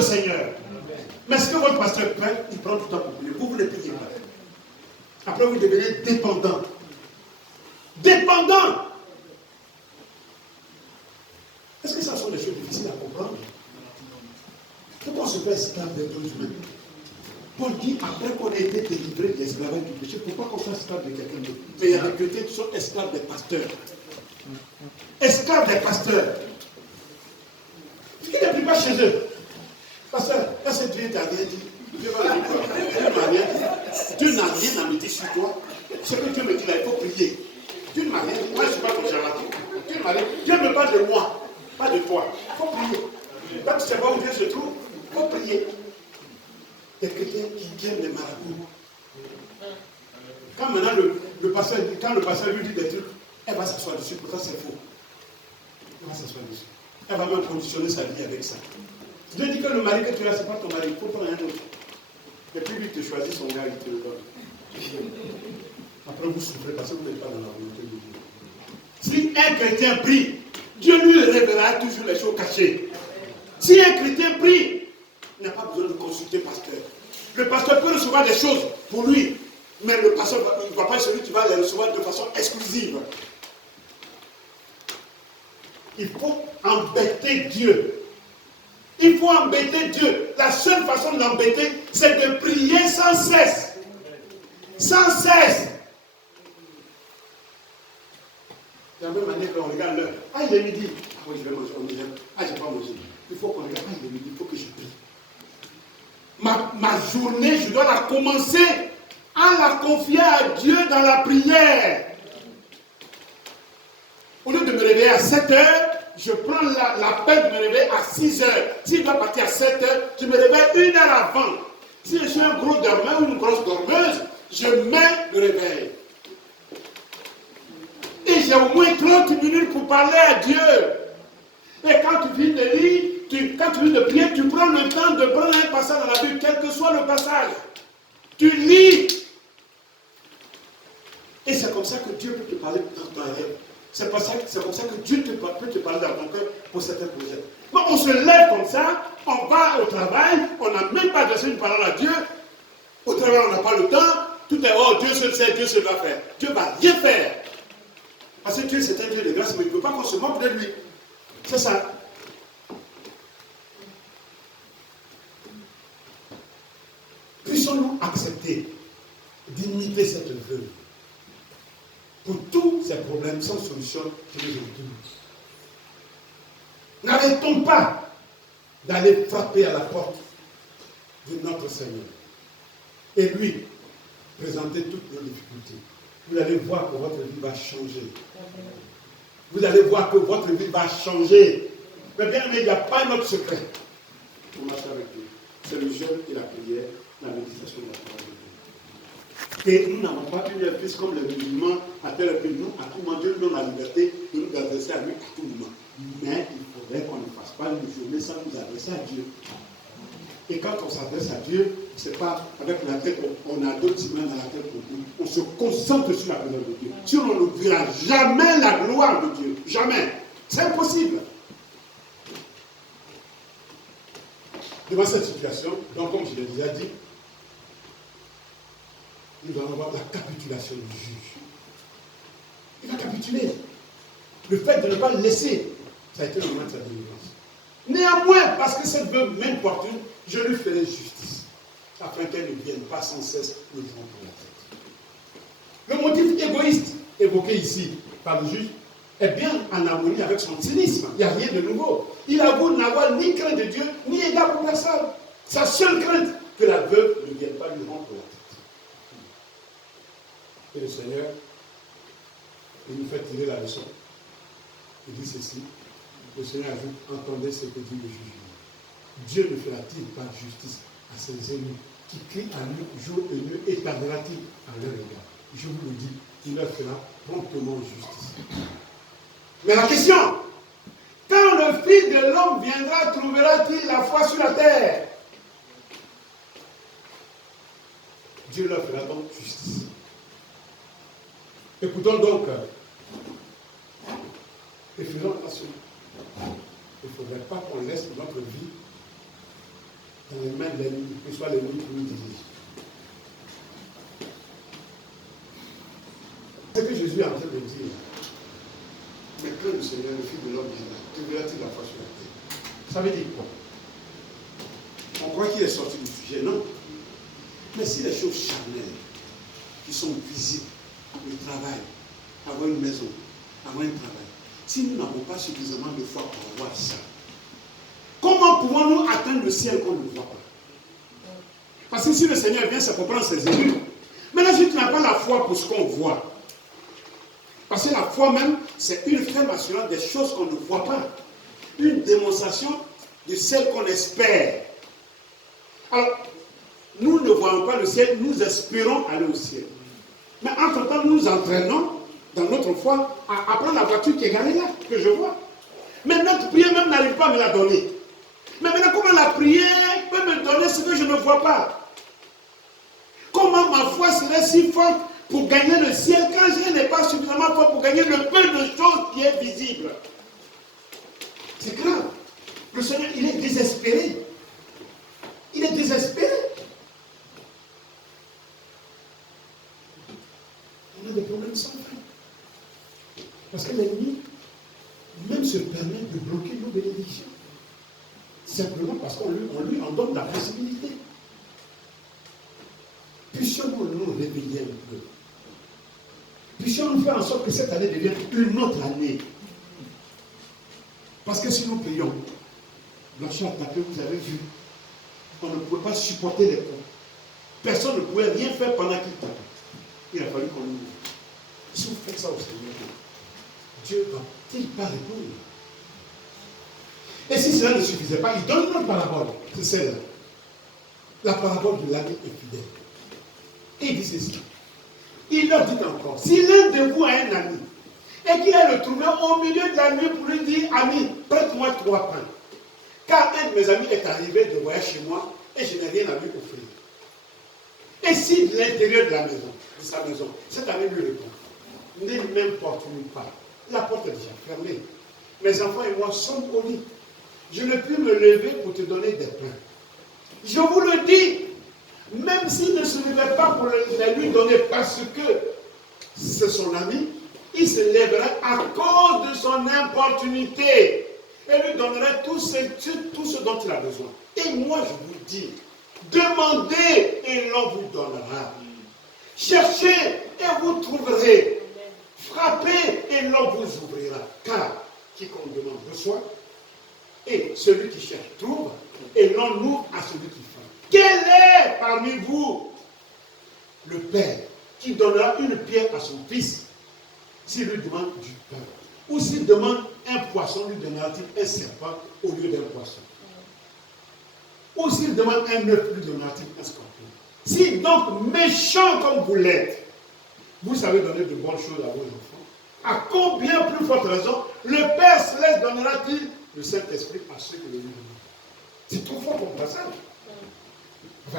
le Seigneur. Mais est-ce que votre pasteur prend, il prend du temps pour prier? Vous ne priez pas. Après, vous devenez dépendant. Dépendant. Est-ce que ça sont des choses difficiles à comprendre? Pourquoi on se fait esclave des deux humains? Paul dit, après qu'on ait été délivré de l'esclavage du péché, pourquoi qu'on soit esclave de quelqu'un d'autre? Mais il y a des chrétiens qui sont esclaves des pasteurs. Esclaves des pasteurs. Parce qu'ils ne prient pas chez eux. Pasteur, quand c'est Dieu t'a rien dit, Dieu va dire quoi? Dieu ne m'a rien dit. Dieu n'a rien à me dire sur toi. Ce que Dieu me dit là, il faut prier. Dieu ne m'a rien dit. Moi, je ne suis pas ton charlatan. Dieu m'a rien dit. Dieu me parle de moi, pas de toi. Il faut prier. Quand tu ne sais pas où Dieu se trouve, il faut prier. Des chrétiens qui aiment les marabouts. Quand maintenant le pasteur lui dit des trucs, elle va s'asseoir dessus, pourtant c'est faux. Elle va s'asseoir dessus. Elle va même conditionner sa vie avec ça. Dieu dit que le mari que tu as, ce n'est pas ton mari, il faut prendre un autre. Et puis lui, il te choisit son gars, il te le donne. Après, vous souffrez parce que vous n'êtes pas dans la volonté de Dieu. Si un chrétien prie, Dieu lui révélera toujours les choses cachées. Si un chrétien prie, il n'a pas besoin de consulter le pasteur. Le pasteur peut recevoir des choses pour lui, mais le pasteur ne va pas être celui qui va les recevoir de façon exclusive. Il faut embêter Dieu. Il faut embêter Dieu. La seule façon de l'embêter, c'est de prier sans cesse. Sans cesse. De la même manière qu'on regarde l'heure. Ah, il est midi. Ah oui, je vais manger. Ah, je n'ai pas mangé. Il faut qu'on regarde. Ah, il est midi. Il faut que je prie. Ma journée, je dois la commencer en la confier à Dieu dans la prière. Au lieu de me réveiller à 7 heures, je prends la peine de me réveiller à 6 heures. Si je dois partir à 7 heures, je me réveille 1 heure avant. Si je suis un gros dormeur ou une grosse dormeuse, je mets le réveil. Et j'ai au moins 30 minutes pour parler à Dieu. Et quand tu finis de lire, quand tu finis de prier, tu prends le temps de prendre un passage dans la Bible, quel que soit le passage. Tu lis. Et c'est comme ça que Dieu peut te parler dans ton rêve. C'est comme ça que Dieu peut te parler dans ton cœur pour certains projets. Mais on se lève comme ça, on va au travail, on n'a même pas adressé une parole à Dieu. Au travail, on n'a pas le temps. Tout est, oh, Dieu seul sait, Dieu seul va faire. Dieu ne va rien faire. Parce que Dieu, c'est un Dieu de grâce, mais il ne veut pas qu'on se moque de lui. C'est ça. Puissons-nous accepter d'imiter cette veuve pour tous ces problèmes sans solution que nous avons. N'arrêtons pas d'aller frapper à la porte de notre Seigneur et lui présenter toutes nos difficultés. Vous allez voir que votre vie va changer. Vous allez voir que votre vie va changer. Mais bien, il n'y a pas un autre secret pour marcher avec Dieu. C'est le jeûne et la prière, la méditation de la parole de Dieu. Et nous n'avons pas une église comme les musulmans, à tel que nous, à tout moment, Dieu nous donne la liberté de nous adresser à lui à tout moment. Mais il faudrait qu'on ne fasse pas une journée sans nous adresser à Dieu. Et quand on s'adresse à Dieu, ce n'est pas avec la tête, on a d'autres humains dans la tête pour nous. On se concentre sur la présence de Dieu. Sinon, on n'oubliera jamais la gloire de Dieu. Jamais. C'est impossible. Devant cette situation, donc comme je l'ai déjà dit, nous allons voir la capitulation du juge. Il va capituler. Le fait de ne pas le laisser, ça a été le moment de sa délivrance. Néanmoins, parce que cette veuve m'importune, je lui ferai justice, afin qu'elle ne vienne pas sans cesse me prendre pour la tête. Le motif égoïste évoqué ici par le juge est bien en harmonie avec son cynisme. Il n'y a rien de nouveau. Il avoue n'avoir ni crainte de Dieu, ni égard pour personne. Sa seule crainte, que la veuve ne vienne pas lui rendre la tête. Et le Seigneur, il nous fait tirer la leçon. Il dit ceci. Le Seigneur ajoute, entendez ce que dit le juge. Dieu ne fera-t-il pas justice à ses ennemis qui crient à lui jour et nuit et tardera-t-il à leur égard? Je vous le dis, il leur fera promptement justice. Mais la question, quand le Fils de l'homme viendra, trouvera-t-il la foi sur la terre? Dieu leur fera donc justice. Écoutons donc et faisons attention. Il ne faudrait pas qu'on laisse notre vie dans les mains de l'ennemi, que ce soit l'ennemi qui nous dirige. Ce que Jésus est en train de dire, mais crains le Seigneur, le Fils de l'homme viendra, te verra-t-il la foi sur la terre. Ça veut dire quoi? On croit qu'il est sorti du sujet, non? Mais si les choses charnelles, qui sont visibles, le travail, avoir une maison, avoir un travail, si nous n'avons pas suffisamment de foi pour avoir ça, comment pouvons-nous atteindre le ciel qu'on ne voit pas? Parce que si le Seigneur vient, c'est pour prendre ses ennemis. Maintenant, si tu n'as pas la foi pour ce qu'on voit, parce que la foi même, c'est une ferme assurance des choses qu'on ne voit pas. Une démonstration de celles qu'on espère. Alors, nous ne voyons pas le ciel, nous espérons aller au ciel. Mais entre-temps, nous nous entraînons dans notre foi à prendre la voiture qui est garée là, que je vois. Mais notre prière même n'arrive pas à me la donner. Mais maintenant, comment la prière peut me donner ce que je ne vois pas? Comment ma foi serait si forte pour gagner le ciel quand je n'ai pas suffisamment fort pour gagner le peu de choses qui est visible? C'est grave. Le Seigneur, il est désespéré. Il est désespéré. On a des problèmes sans fin. Parce que l'ennemi même se permet de bloquer nos bénédictions. Simplement parce qu'on lui en donne la possibilité. Puissions-nous nous réveiller un peu. Puissions-nous faire en sorte que cette année devienne une autre année. Parce que si nous prions, lorsqu'on a tapé, vous avez vu, on ne pouvait pas supporter les coups. Personne ne pouvait rien faire pendant qu'il tapait. Il a fallu qu'on nous ouvre. Si vous faites ça au Seigneur, Dieu ne va-t-il pas répondre? Et si cela ne suffisait pas, il donne une autre parabole. C'est celle-là. La parabole de l'ami infidèle. Et il dit ceci. Il leur dit encore, si l'un de vous a un ami, et qu'il a le trouvé au milieu de la nuit pour lui dire, ami, prête-moi 3 pains. Car un de mes amis est arrivé de voyage chez moi, et je n'ai rien à lui offrir. Et si de l'intérieur de la maison, de sa maison, cet ami lui répond, ne m'importune pas. La porte est déjà fermée. Mes enfants et moi sommes au lit. Je ne puis me lever pour te donner des pains. Je vous le dis, même s'il ne se levait pas pour les lui donner parce que c'est son ami, il se lèverait à cause de son importunité et lui donnerait tout ce dont il a besoin. Et moi, je vous dis, demandez et l'on vous donnera. Cherchez et vous trouverez. Frappez et l'on vous ouvrira. Car quiconque demande reçoit, et celui qui cherche trouve, et l'on ouvre à celui qui frappe. Quel est parmi vous le père qui donnera une pierre à son fils s'il lui demande du pain? Ou s'il demande un poisson, lui donnera-t-il un serpent au lieu d'un poisson? Ou s'il demande un œuf, lui donnera-t-il un scorpion? Si donc méchant comme vous l'êtes, vous savez donner de bonnes choses à vos enfants, à combien plus forte raison le Père Céleste donnera-t-il le Saint-Esprit à ceux qui le lui demandent? C'est trop fort comme passage.